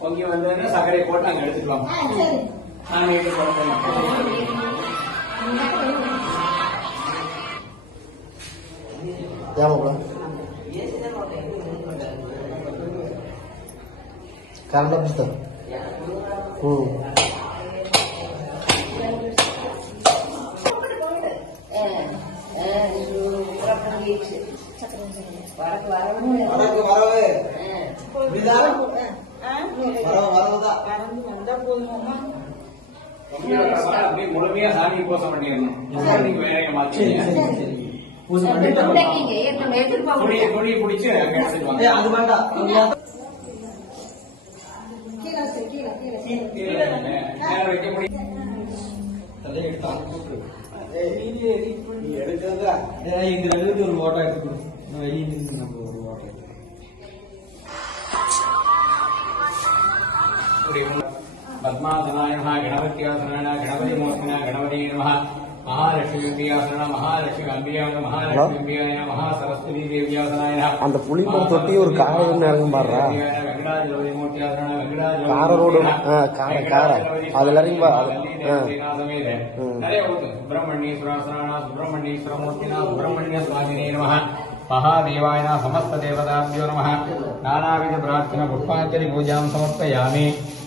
பொங்கி வந்ததுன்னா சர்க்கரை போட்டு அங்க எடுத்துக்கலாம். karena bisa. முழுமையா சாமி பூசை பண்ணிடணும். நீங்க வேற துணி பிடிச்சு அங்க எடுத்துட்டு அது வேண்டாம். ஒரு ஓட்டா எடுத்து நம்ம ஒரு ஓட்டா பத்மாசனாய நமः கணபத்யாசனாய கணபதி மூர்த்தினா கணபதி நமः மகாலட்சுமி அம்பியாசன மகாலட்சுமி அம்பியாய மகாலட்சுமி அம்பியாய மகா சரஸ்வதி தேவியாசனாய அந்த புளிப்பம் தொட்டி ஒரு காரம் இறங்கும் பாடுறா வெங்கடாஜலபதி மூர்த்தியாசன வெங்கடாஜல கார ரோடு கார அதுல இறங்கி நிறைய ஊத்து சுப்பிரமணியேஸ்வராசனா சுப்பிரமணியேஸ்வர மூர்த்தினா சுப்பிரமணிய சுவாமினே நமः महादेवाय समस्त देवताभ्यो नमः नानाविध प्रार्थना पुष्पांजलि पूजां समर्पयामि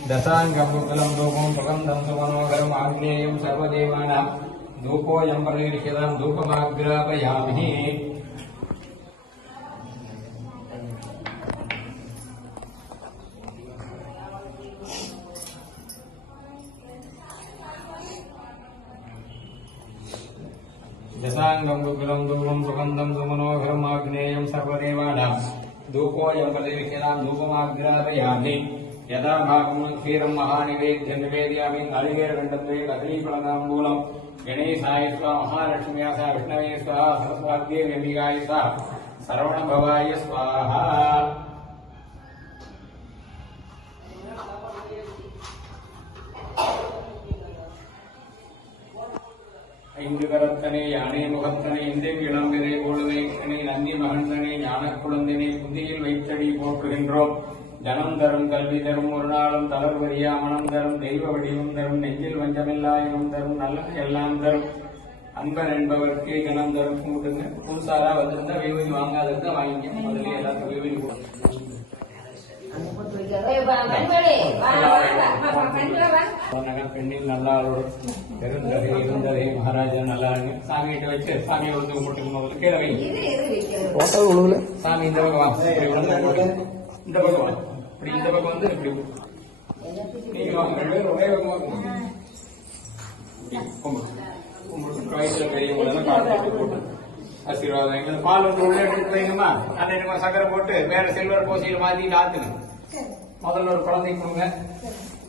दशांगं कुशलं धूपं सुगन्धं सुमनोहरम् आग्नेयं सर्वदेवानां धूपोऽयं परिगृह्यतां धूपमाग्रापयामि दशांगं कुशलं धूपं सुगन्धं सुमनोहरम् आग्नेयं सर्वदेवानां धूपोऽयं परिगृह्यतां धूपमाग्रापयामि यदा भागं क्षीरं महानिवेद्यं निवेदयामि नारिकेलगण्डद्वये कदलीफलताम्बूलं गणेशाय स्वाहा महालक्ष्म्याय स्वाहा विष्णवे स्वाहा सरस्वत्यै नमिकाय स्वाहा सर्वणभवाय स्वाहा ஐந்துகரத்தனை யானை முகத்தனை இந்தின் இளம்பிரை கோளுமைக்கனை நந்தி மகந்தனை ஞான குழந்தினை புந்தியில் வைத்தடி போற்றுகின்றோம். தனம் தரும் கல்வி தரும் ஒரு நாளும் தளர்வரியா மனம் தரும் தெய்வ வடிவம் தரும் நெஞ்சில் வஞ்சமில்லா இனம் தரும் நல்ல எல்லாம் தரும் அன்பன் என்பவர்க்கு கனம் தரும் கூட்டுங்க. புதுசாரா வந்திருந்தா விபூதி வாங்காதிருந்தா வாங்கிக்க. முதல்ல எல்லாத்துக்கும் விபூதி போடுங்க. பெண்ணில் நல்லாளோடு பெருந்தகை இருந்ததை மகாராஜா நல்லா சாமி கிட்ட வச்சு சாமியை வந்து கும்பிட்டு கீழே வை. சாமி இந்த பக்கம் வா, இந்த பக்கம் வா, இப்படி இந்த பக்கம் வந்து இப்படி நீங்க வாங்க, ரெண்டு பேரும் ஒரே பக்கம் வாங்க. வயசுல பெரியவங்களெல்லாம் காட்டு போட்டு ஆசீர்வாதம். எங்க பால் வந்து உள்ள எடுத்து வைங்கம்மா. அந்த சக்கரை போட்டு வேற சில்வர் போசியில் மாத்தி ஆத்துங்க. முதல்ல ஒரு குழந்தைக்கு கொடுங்க.